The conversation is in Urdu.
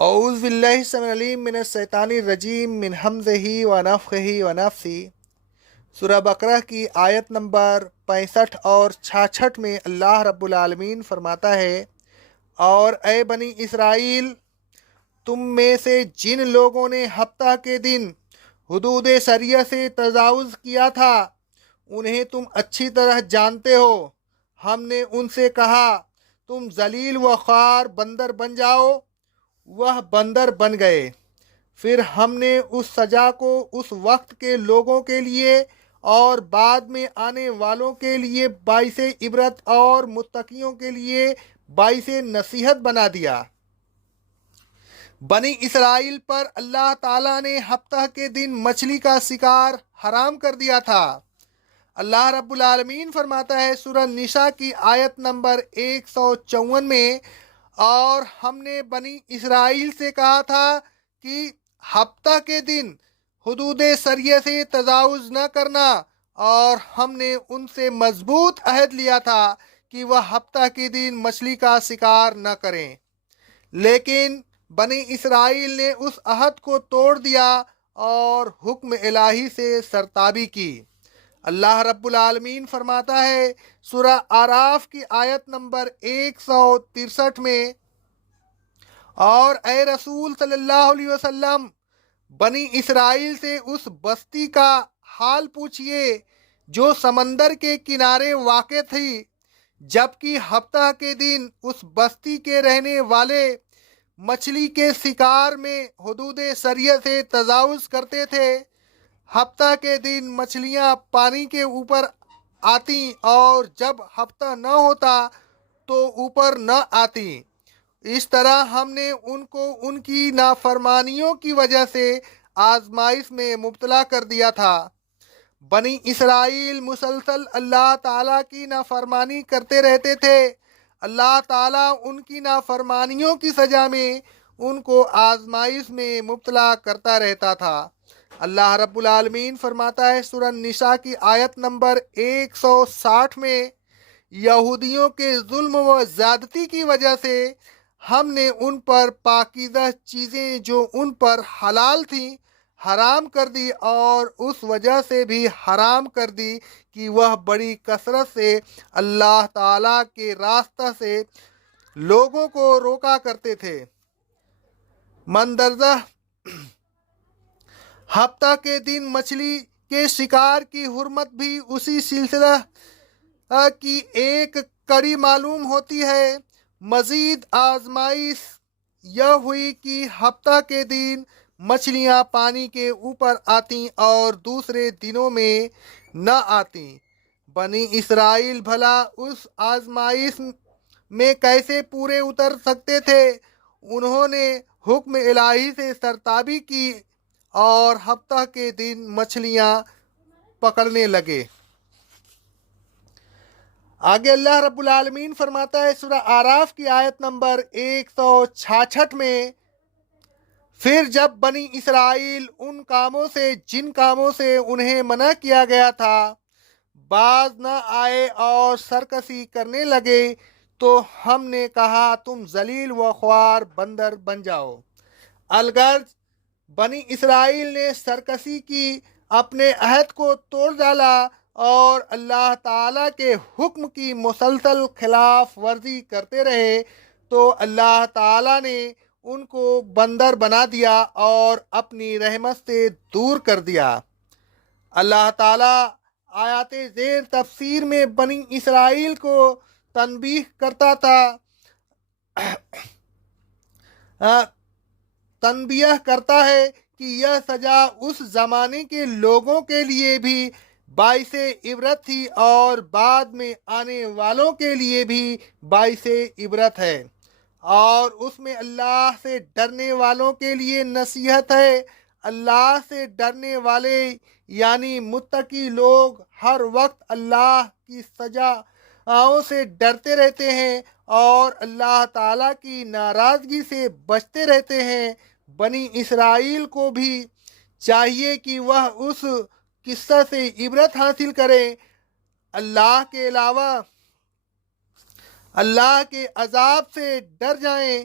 اعوذ باللہ السمیع العلیم من الشیطان الرجیم من حمزہ ونفخہ ونفثہ۔ سورہ بقرہ کی آیت نمبر 65 اور 66 میں اللہ رب العالمین فرماتا ہے، اور اے بنی اسرائیل، تم میں سے جن لوگوں نے ہفتہ کے دن حدود شریعہ سے تجاوز کیا تھا انہیں تم اچھی طرح جانتے ہو۔ ہم نے ان سے کہا تم ذلیل و خوار بندر بن جاؤ، وہ بندر بن گئے۔ پھر ہم نے اس سزا کو اس وقت کے لوگوں کے لیے اور بعد میں آنے والوں کے لیے باعث عبرت اور متقیوں کے لیے باعث نصیحت بنا دیا۔ بنی اسرائیل پر اللہ تعالیٰ نے ہفتہ کے دن مچھلی کا شکار حرام کر دیا تھا۔ اللہ رب العالمین فرماتا ہے سورہ نساء کی آیت نمبر 154 میں، اور ہم نے بنی اسرائیل سے کہا تھا کہ ہفتہ کے دن حدود شریعہ سے تجاوز نہ کرنا، اور ہم نے ان سے مضبوط عہد لیا تھا کہ وہ ہفتہ کے دن مچھلی کا شکار نہ کریں، لیکن بنی اسرائیل نے اس عہد کو توڑ دیا اور حکم الہی سے سرتابی کی۔ اللہ رب العالمین فرماتا ہے سورہ اعراف کی آیت نمبر 163 میں، اور اے رسول صلی اللہ علیہ وسلم، بنی اسرائیل سے اس بستی کا حال پوچھئے جو سمندر کے کنارے واقع تھی، جبکہ ہفتہ کے دن اس بستی کے رہنے والے مچھلی کے شکار میں حدود شریعہ سے تجاوز کرتے تھے۔ ہفتہ کے دن مچھلیاں پانی کے اوپر آتیں اور جب ہفتہ نہ ہوتا تو اوپر نہ آتیں۔ اس طرح ہم نے ان کو ان کی نافرمانیوں کی وجہ سے آزمائش میں مبتلا کر دیا تھا۔ بنی اسرائیل مسلسل اللہ تعالیٰ کی نافرمانی کرتے رہتے تھے۔ اللہ تعالیٰ ان کی نافرمانیوں کی سزا میں ان کو آزمائش میں مبتلا کرتا رہتا تھا۔ اللہ رب العالمین فرماتا ہے سورہ نساء کی آیت نمبر 160 میں، یہودیوں کے ظلم و زیادتی کی وجہ سے ہم نے ان پر پاکیزہ چیزیں جو ان پر حلال تھیں حرام کر دی، اور اس وجہ سے بھی حرام کر دی کہ وہ بڑی کثرت سے اللہ تعالیٰ کے راستہ سے لوگوں کو روکا کرتے تھے۔ مندرجہ ہفتہ کے دن مچھلی کے شکار کی حرمت بھی اسی سلسلہ کی ایک کڑی معلوم ہوتی ہے۔ مزید آزمائش یہ ہوئی کہ ہفتہ کے دن مچھلیاں پانی کے اوپر آتیں اور دوسرے دنوں میں نہ آتیں۔ بنی اسرائیل بھلا اس آزمائش میں کیسے پورے اتر سکتے تھے؟ انہوں نے حکم الہی سے سرتابی کی اور ہفتہ کے دن مچھلیاں پکڑنے لگے۔ آگے اللہ رب العالمین فرماتا ہے سورہ اعراف کی آیت نمبر 166 میں، پھر جب بنی اسرائیل ان کاموں سے جن کاموں سے انہیں منع کیا گیا تھا باز نہ آئے اور سرکشی کرنے لگے تو ہم نے کہا تم ذلیل و خوار بندر بن جاؤ۔ الغرض بنی اسرائیل نے سرکشی کی، اپنے عہد کو توڑ ڈالا اور اللہ تعالیٰ کے حکم کی مسلسل خلاف ورزی کرتے رہے، تو اللہ تعالیٰ نے ان کو بندر بنا دیا اور اپنی رحمت سے دور کر دیا۔ اللہ تعالیٰ آیات زیر تفسیر میں بنی اسرائیل کو تنبیہ کرتا ہے کہ یہ سزا اس زمانے کے لوگوں کے لیے بھی باعث عبرت تھی اور بعد میں آنے والوں کے لیے بھی باعث عبرت ہے، اور اس میں اللہ سے ڈرنے والوں کے لیے نصیحت ہے۔ اللہ سے ڈرنے والے یعنی متقی لوگ ہر وقت اللہ کی سزاؤں سے ڈرتے رہتے ہیں اور اللہ تعالیٰ کی ناراضگی سے بچتے رہتے ہیں۔ بنی اسرائیل کو بھی چاہیے کہ وہ اس قصہ سے عبرت حاصل کریں، اللہ کے علاوہ اللہ کے عذاب سے ڈر جائیں